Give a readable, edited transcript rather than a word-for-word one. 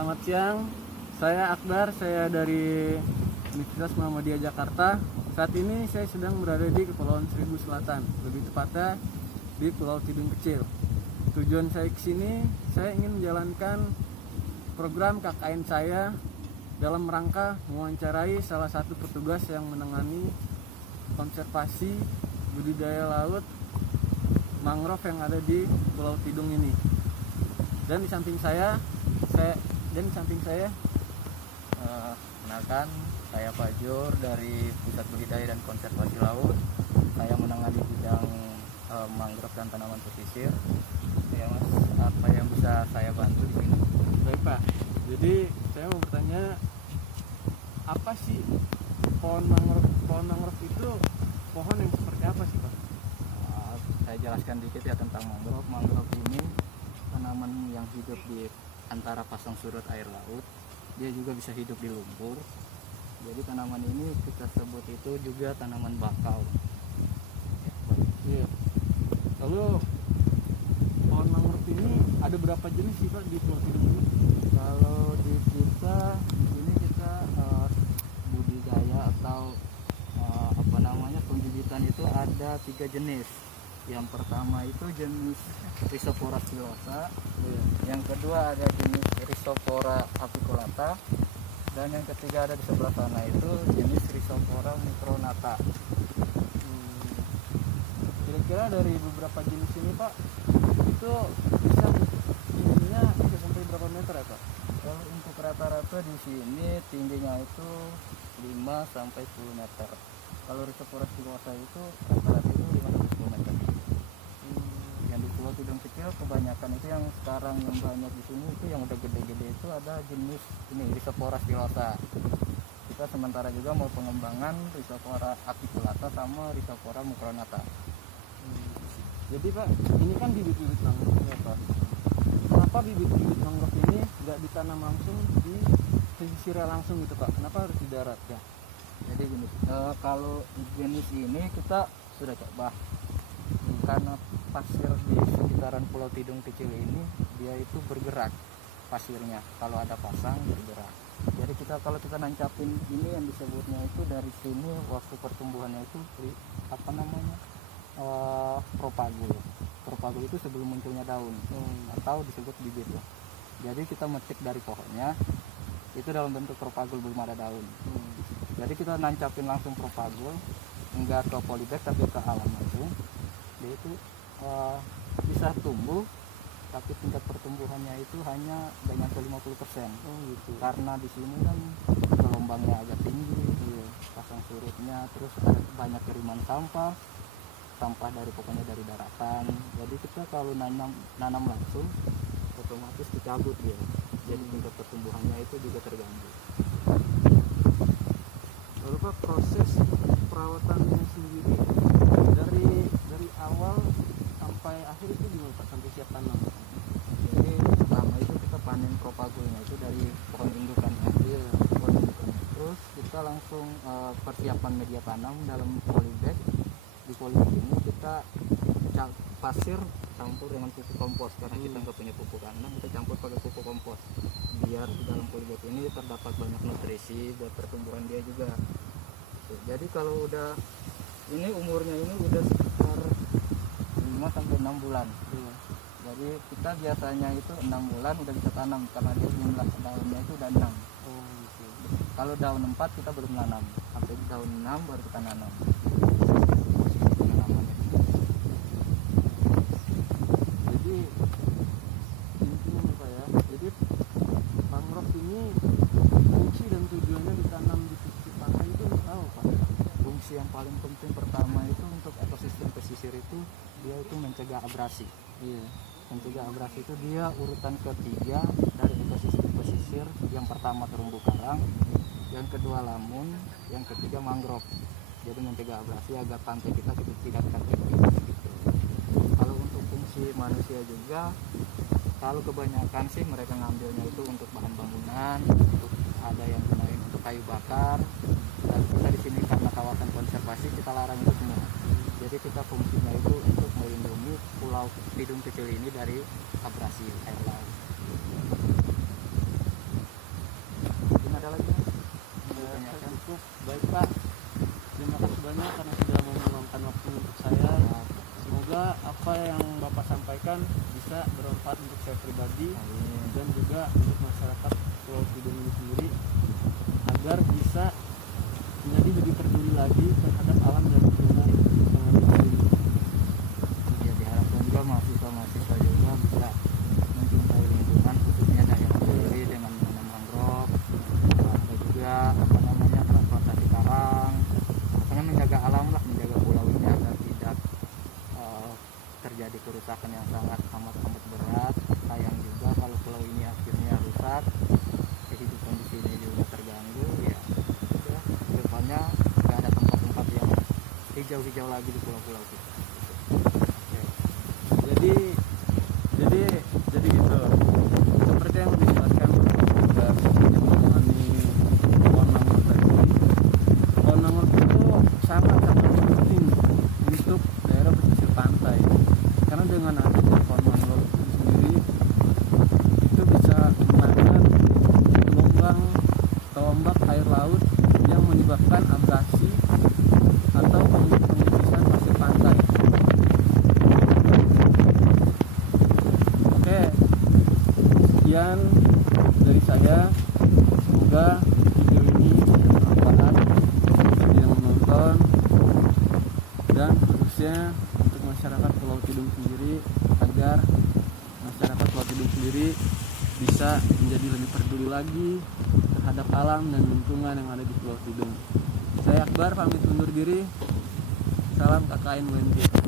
Selamat siang, saya Akbar, saya dari Universitas Muhammadiyah Jakarta. Saat ini saya sedang berada di Kepulauan Seribu Selatan, lebih tepatnya di Pulau Tidung Kecil. Tujuan saya ke sini, saya ingin menjalankan program KKN saya dalam rangka mewawancarai salah satu petugas yang menangani konservasi budidaya laut mangrove yang ada di Pulau Tidung ini. Dan di samping saya kenalkan, saya Fajur dari Pusat Budidaya dan Konservasi Laut. Saya menangani bidang mangrove dan tanaman pesisir. Ya Mas, apa yang bisa saya bantu di sini? Baik Pak, jadi saya mau bertanya, apa sih pohon mangrove? Pohon mangrove itu pohon yang seperti apa sih Pak? Saya jelaskan dikit ya tentang mangrove. Mangrove ini tanaman yang hidup di antara pasang surut air laut. Dia juga bisa hidup di lumpur. Jadi tanaman ini kita sebut itu juga tanaman bakau. Iya. Lalu pohon mangrove ini ada berapa jenis sih Pak di Pulau Tidung ini? Kalau di kita ini kita budidaya atau pembibitan itu ada 3 jenis. Yang pertama itu jenis Rhizophora stilosa, yang kedua ada jenis Rhizophora apiculata, dan yang ketiga ada di sebelah sana itu jenis Rhizophora micronata. Kira-kira dari beberapa jenis ini Pak, itu bisa tingginya bisa sampai berapa meter ya Pak? Kalau untuk rata-rata di sini tingginya itu 5 sampai 10 meter. Kalau Rhizophora stilosa itu rata-rata itu 5 sampai 10 meter. Yang di Pulau Tidung Kecil kebanyakan itu yang sekarang yang banyak di sini itu yang udah gede-gede itu ada jenis ini Rhizophora stilosa. Kita sementara juga mau pengembangan Rhizophora apiculata sama Rhizophora micronata. Jadi Pak, ini kan bibit-bibit mangrove ya Pak. Kenapa bibit-bibit mangrove ini nggak ditanam langsung di pesisirnya langsung gitu Pak? Kenapa harus di darat ya? Jadi gini, kalau jenis ini kita sudah coba, karena pasir di sekitaran Pulau Tidung Kecil ini dia itu bergerak pasirnya, kalau ada pasang bergerak. Jadi kalau kita nancapin ini yang disebutnya itu dari sini waktu pertumbuhannya itu propagul itu sebelum munculnya daun atau disebut bibit ya. Jadi kita metik dari pohonnya itu dalam bentuk propagul, belum ada daun. Jadi kita nancapin langsung propagul, enggak ke polybag tapi ke alam langsung. Dia itu bisa tumbuh, tapi tingkat pertumbuhannya itu hanya gak nyampe 50%. Gitu. Karena di sini kan gelombangnya agak tinggi, pasang surutnya, terus ada banyak kiriman sampah dari daratan. Jadi kita kalau nanam langsung otomatis dicabut dia. Jadi tingkat pertumbuhannya itu juga terganggu. Lalu Pak, proses perawatannya sendiri dari awal sampai akhir itu gimana Pak, sampai siap tanam? Jadi pertama itu kita panen propagulnya itu dari pohon indukannya. Pohon indukan. Terus kita langsung persiapan media tanam dalam polybag. Di polybag ini kita pasir campur dengan pupuk kompos, karena kita nggak punya pupuk kandang, kita campur pakai pupuk kompos biar di dalam polybag ini terdapat banyak nutrisi buat pertumbuhan dia juga. Jadi kalau udah ini umurnya ini udah sekitar 5 sampai 6 bulan. Jadi kita biasanya itu 6 bulan udah bisa tanam karena dia jumlah daunnya itu udah 6. Kalau daun 4 kita belum nanam, sampai daun 6 baru kita nanam. Jadi intinya nih Pak ya, jadi mangrove ini fungsi dan tujuannya ditanam di pesisir pantai itu tahu Pak? Fungsi yang paling penting pertama itu untuk ekosistem pesisir itu dia itu mencegah abrasi. Mencegah abrasi itu dia urutan ketiga dari ekosistem pesisir. Yang pertama terumbu karang, yang kedua lamun, yang ketiga mangrove. Jadi mencegah abrasi agar pantai kita tidak terkikis gitu. Kalau untuk fungsi manusia juga, kalau kebanyakan sih mereka ngambilnya itu untuk bahan bangunan, untuk ada yang gunain untuk kayu bakar. Dan kita di sini karena kawasan konservasi kita larang itu semua. Jadi kita fungsinya itu untuk melindungi Pulau Tidung Kecil ini dari abrasi air laut. ditanyakan? Cukup. Baik Pak, terima kasih banyak karena sudah mau meluangkan waktu untuk saya. Semoga apa yang Bapak sampaikan bisa bermanfaat untuk saya pribadi Amin. dan juga untuk masyarakat Pulau Tidung ini sendiri, agar bisa menjadi lebih peduli lagi terhadap alam dan lingkungan yang ada di sini. Ya, diharapkan juga mahasiswa juga bisa mencintai lingkungan, khususnya daerah sendiri dengan menanam mangrove, ada juga apa namanya transplantasi karang, pokoknya menjaga alam lah, menjaga pulau ini agar tidak terjadi kerusakan yang sangat amat berat. Sayang juga kalau pulau ini akhirnya rusak, kehidupan di sini juga terganggu. Ya udah, kedepannya nggak ada tempat-tempat yang hijau-hijau lagi di pulau-pulau kita. Oke. Jadi jadi gitu. Seperti yang dijelaskan juga yang mengenai pohon mangrove tadi. Pohon mangrove itu sangat penting untuk daerah pesisir pantai. Karena dengan adanya pohon mangrove itu sendiri itu bisa menahan gelombang atau ombak air laut yang menyebabkan abrasi atau pengipisan pasir pantai. Oke, sekian dari saya. Semoga video ini bermanfaat bagi yang menonton dan khususnya untuk masyarakat Pulau Tidung sendiri, agar masyarakat Pulau Tidung sendiri bisa menjadi lebih peduli lagi terhadap alam dan lingkungan yang ada di Pulau Tidung. Saya Akbar pamit undur diri. Salam KKN UNJ.